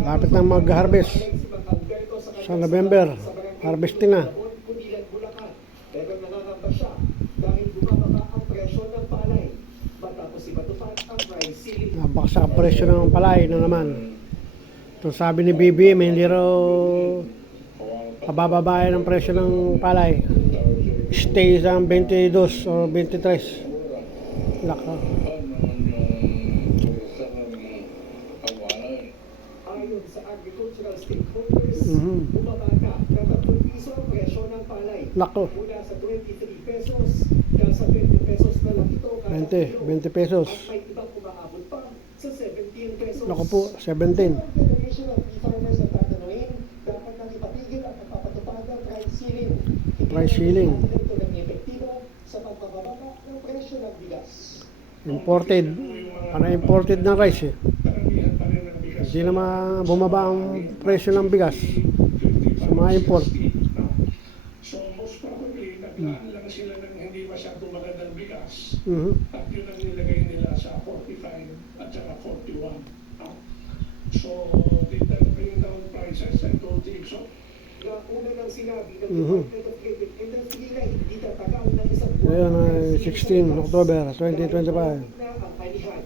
Lapit na mag-harvest. Sa November, harvesting na. Pero nangangamba siya dahil bumababa ang presyo ng palay. Matapos ibatupad ang price ceiling. Nabaksak ang presyo ng palay na naman. Ito sabi ni BBM, hindi raw pabababayan ang presyo ng palay. Stay sa 22 o 23. Laka. Ayon sa agricultural stakeholders, bumaba na ng 3 piso ang presyo ng palay. Lako. Mula sa 23 pesos, nasa 20 pesos na lang ito kada 20 pesos. At may ibang umaabot pa sa 17 pesos. Lako po, 17. Ang Federation of Farmers at tatanungin, dapat nang ipatigil ang pagpapatupad ng price ceiling. Price ceiling. Ito ng epektibo sa pagpapababa ng presyo ng bigas. Imported. Imported na rice eh. Hindi naman bumaba ang presyo ng bigas sa mga import. So most probably, naglaan lang sila ng hindi masyadong magandang bigas. At yun ang nilagay nila sa 45 at saka 41. So, did that bring down prices? I don't think so. Na una nang sinabi ng Department of Trade and Industry na hindi tatagal ng isang buwan. Ngayon ay 16 October 2025. Na ang panihan.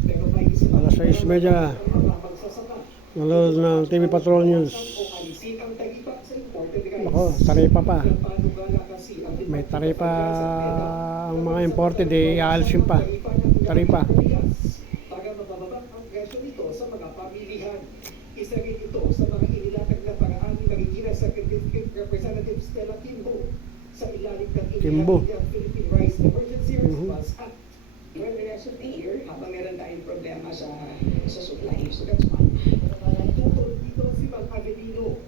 Pero may isa pa Alas 6:30. ang mga magsasaka. Nanonood ng TV Patrol News. O alisin ang taripa sa imported rice. Ako, taripa pa. Panukala kasi ang May taripa ang mga imported eh, aalisin pa. Taripa. para mabababa ang presyo nito sa mga pamilihan. Isa rin ito sa mga inilatag na paraan ni Marikina Executive Representative Stella Kimbo sa ilalim ng Kimbo. inihatid ng Philippine Rice Emergency Response Act. Well, the rest of the year, habang meron tayong problema sa supply. So that's one. Tungkol dito si Mang Avelino.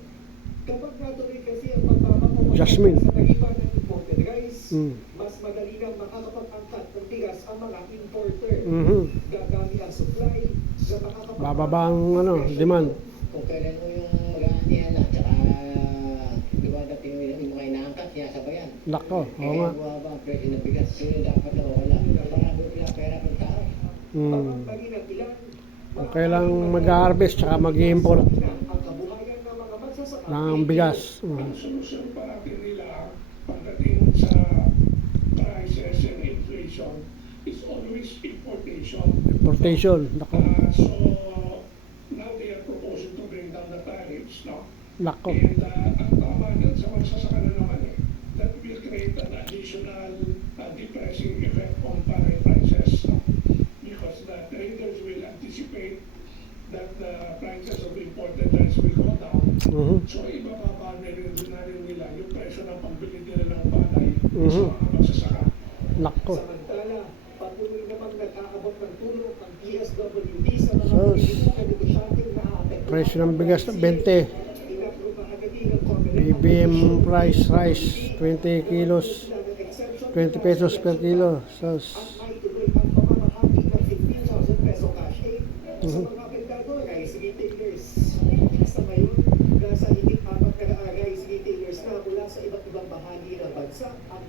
Kapag natuloy kasi ang pagbabago Jasmine. sa tarifa ng imported rice, mas madali nang makakapag-angkat ng bigas ang mga importer. Gagamit ang supply na makakapag- Bababa ang demand. Kung kailan mo yung mag-aanihan na, tsaka dumadating yung mga inaangkat, sinasabayan. Lako, oo Kaya nga. bumaba ang presyo ng bigas, sino dapat na wala. Parang wala pera ng tao. Pagpapagin ang ilan, Kung kailang mag-harvest tsaka mag-import ang kabuhayan ng mga magsasaka. ng bigas. Ang solusyon parati nila pagdating sa prices and inflation is always importation. Importation. Lako. So, now they are proposing to bring down the tariffs, no? Lako. And ang tama nun sa magsasaka na naman that will create an additional depressing effect on palay prices, no? Because the traders will anticipate that the prices of imported rice will go down. So, ibababa na rin nila yung presyo ng pambili nila ng palay sa mga magsasaka. Lako. Samantala, patuloy namang nag-aabot ng tulong ang PSWD sa mga Sus. Pilipino negosyanteng naapektuhan. Presyo ng bigas 20. Inapruba agad din ng Comelec BBM price rice 20 kilos. 20 pesos per kilo. Sus. ang maituloy ang pamamahagi ng 15,000 peso cash aid sa mga apektado rice retailers. Sa ngayon, nasa higit 4 na rice retailers na mula sa iba't ibang bahagi ng bansa ang